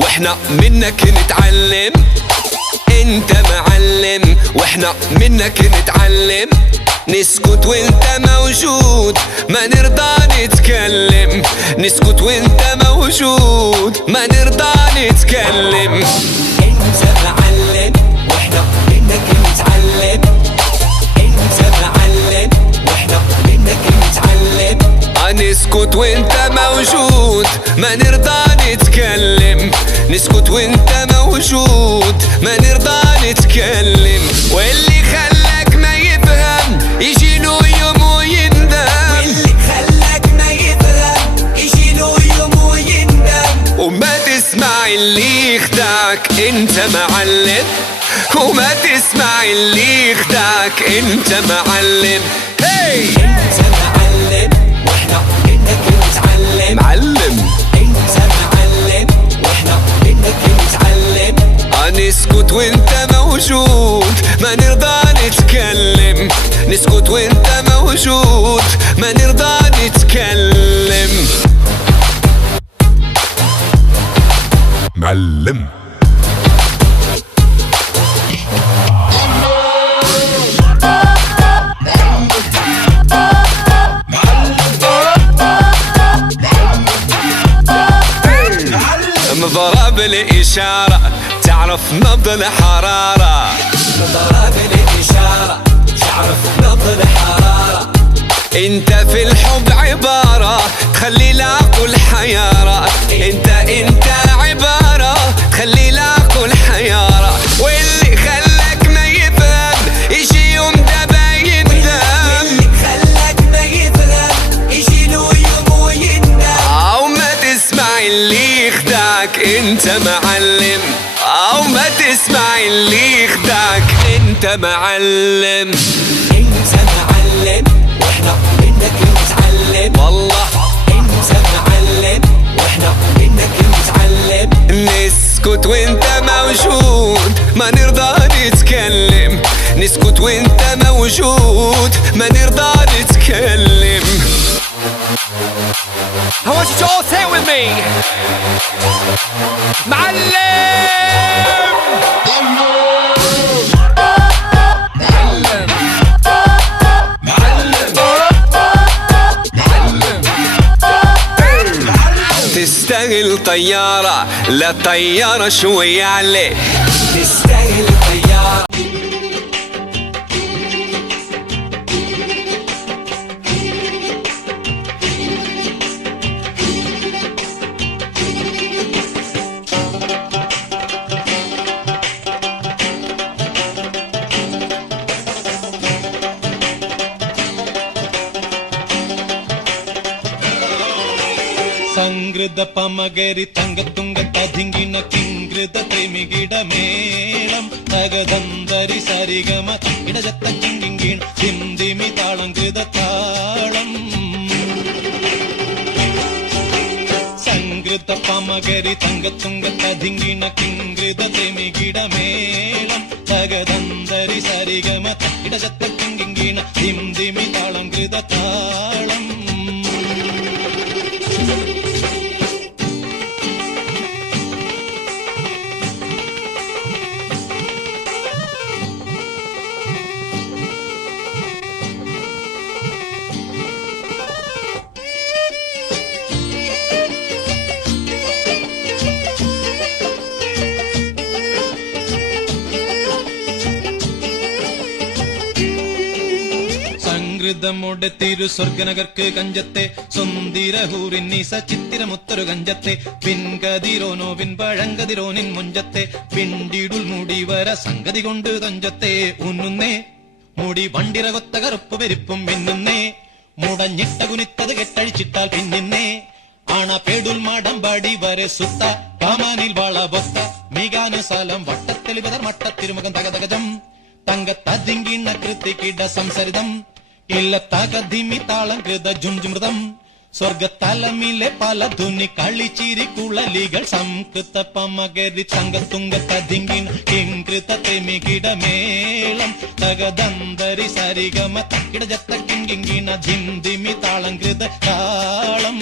واحنا منك نتعلم. انت معلم واحنا منك نتعلم. نسكت وانت موجود ما نرضى نتكلم. نسكت وانت موجود ما نرضى نتكلم. انت معلم واحنا منك نتعلم. انت معلم واحنا منك نتعلم. نسكت وانت موجود ما نرضى نتكلم. نسكت وانت موجود ما نرضى نتكلم. واللي خلاك ما يفهم يجي له يوم ويندم. واللي خلاك ما يفهم يجي له يوم ويندم. وما تسمع اللي يخدعك انت معلم. وما تسمع اللي يخدعك انت معلم. هي انت معلم واحنا منك نتعلم. معلم انت معلم واحنا منك نتعلم. نسكت وانت موجود ما نرضى نتكلم. نسكت وانت موجود ما نرضى نتكلم. معلم مضرب الإشارة تعرف نبض الحرارة. مضرب الإشارة تعرف نبض الحرارة. انت في الحب عبارة تخلي العقل حيارة. انت عبارة تخلي العقل حيارة. واللي خلاك ما يفهم يجي يوم دابا يندم. واللي خلاك ما يفهم يجي له يوم ويندم. او ما تسمع اللي يخدعك انت معلم. او ما تسمع اللي يخدعك انت معلم. انت معلم واحنا منك نتعلم. والله انت معلم واحنا منك نتعلم. نسكت وانت موجود ما نرضى نتكلم. نسكت وانت موجود ما نرضى نتكلم. I want you to all say it with me. معلم تستاهل طيارة لا طيارة شوية عليك. تستاهل طيارة. സംഗൃത പമകരി തങ്കത്തുങ്ക തതിങ്കിന കിങ്കൃത ത്രിമികിട മേളം തകതന്തരി സരിഗമ ഇടജത്ത കിങ്കിങ്കിണ സിന്ധിമി താളങ്കൃത താളം. സംഗൃത പമകരി തങ്കത്തുങ്ക തതിങ്കിന കിങ്കൃത ത്രിമികിട മേളം തകതന്തരി സരിഗമ ഇടജത്ത കിങ്കിങ്കിണ സിന്ധിമി താളങ്കൃത താളം. സംഗൃതമുടെ തിരു സ്വർഗനഗർക്ക് കഞ്ചത്തെ സുന്ദരഹൂറിന്നീസ ചിത്തിരമുത്തൊരു കഞ്ചത്തെ പിൻകതിരോനോ പിൻപഴങ്കതിരോനിൻ മുഞ്ചത്തെ പിണ്ടിടുൽ മുടിവര സംഗതി കൊണ്ട് തഞ്ചത്തെ ഉന്നുന്നേ മുടി വണ്ടിറകൊത്ത കറുപ്പ് പെരുപ്പും പിന്നുന്നേ മുടഞ്ഞിട്ട കുനിത്തത് കെട്ടഴിച്ചിട്ടാൽ പിന്നിന്നേ ആണ പേടുൽ മാടമ്പാടി വരെ സുത്ത കാമാനിൽ വളബൊത്ത മികാനുസാലം വട്ടത്തെളിപതർ മട്ടത്തിരുമുഖം തകതകജം തങ്കത്തതിങ്കിണ കൃത്തിക്കിട സംസരിതം ഇല്ല തകധിമി താളം കൃത ജുംജുമൃതം സ്വർഗത്തലമിലെ പല ധുനി കളിച്ചിരി കുളലികൾ സംകൃത പമകരി തങ്കത്തുങ്ക തതിങ്കിണ കിങ്കൃത തെമികിട മേളം തകദന്തരി സരിഗമ തക്കിട ജത്ത കിങ്കിങ്കിണ ജിന്ദിമി താളം കൃത താളം.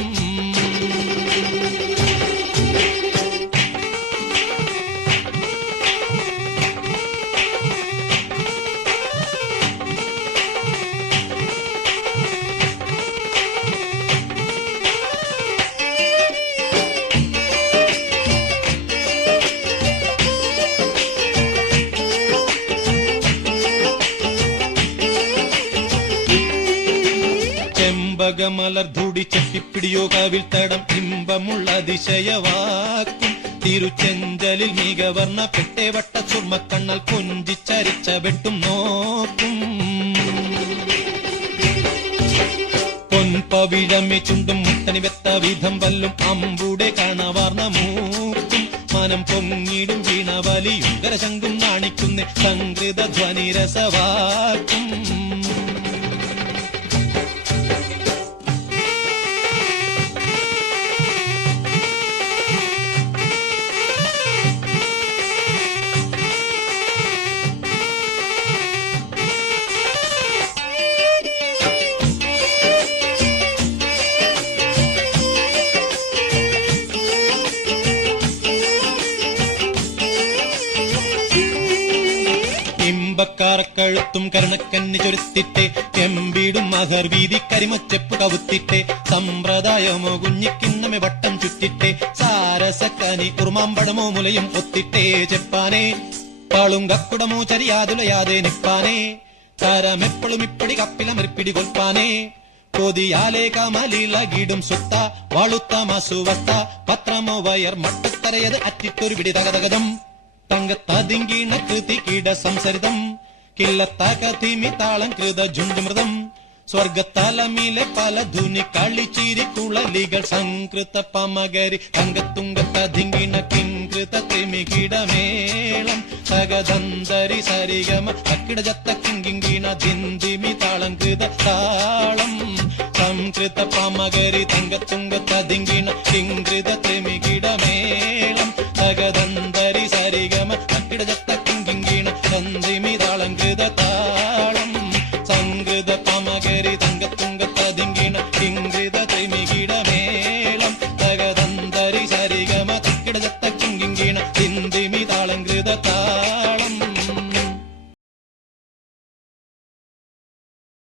തിലകമലർധൂടി ചെട്ടിപ്പിടിയോ കാവിൽ തടം ഇമ്പമുള്ള അതിശയവാക്കും തിരുച്ചെഞ്ചലിൽ മികവർണ്ണപ്പെട്ടെ വട്ട സുർമ്മക്കണ്ണൽ കൊഞ്ചിച്ചരിച്ച വെട്ടും നോക്കും പൊൻപവിഴമേ ചുണ്ടും മുട്ടണി വെത്ത വിധം വല്ലും അമ്പുടെ കാണവാർന്ന മൂക്കും മനം പൊങ്ങിടും വീണ വലിയും കരശങ്കും നാണിക്കുന്ന സംകൃത ധ്വനി രസവാക്കും ും കരുണക്കന്നി ചൊരുത്തിട്ടെ എമ്പീടും മഹർ വീതി കരിമൊച്ചെപ്പ് കവുത്തിട്ടെ സമ്പ്രദായമോ കുഞ്ഞിക്കിണ്ണമെ വട്ടം ചുറ്റിട്ടെ സാരസക്കനി ഉറുമാമ്പടമോ മുലയും ഒത്തിട്ടേ ചെപ്പാനെ പാളുങ്കക്കുടമോ ചരിയാതുലയാതെ നിപ്പാനെ കരമെപ്പോഴും ഇപ്പടി കപ്പിലമെറിപ്പിടി കൊൽപ്പാനെ കൊതിയാലേ കമലിളകിടും സുത്ത വാളുത്ത മസുവസ്ത പത്രമോ വയർ മട്ടത്തരയത് അറ്റിട്ടൊരു പിടി തകതകതം തങ്കത്തതിങ്കീണ കൃതി കീട സംസരിതം കില്ലത്താകതിമി താളം കൃത ജുണ്ടുമൃതം സ്വർഗത്തലമിലെ പല ധുനി കളിച്ചിരി കുളലികൾ സംകൃത പമകരി തങ്കത്തുങ്കത്തതിങ്കിണ കിങ്കൃത തിമികിടമേളം തകദന്തരി സരിഗമ തക്കിടജത്ത കിങ്കിങ്കിണ ധിന്ദിമി താളം കൃത താളം സംകൃത പമകരി തങ്കത്തുങ്കത്തതിങ്കിണ കിങ്കൃത തിമികിടമേളം തകദ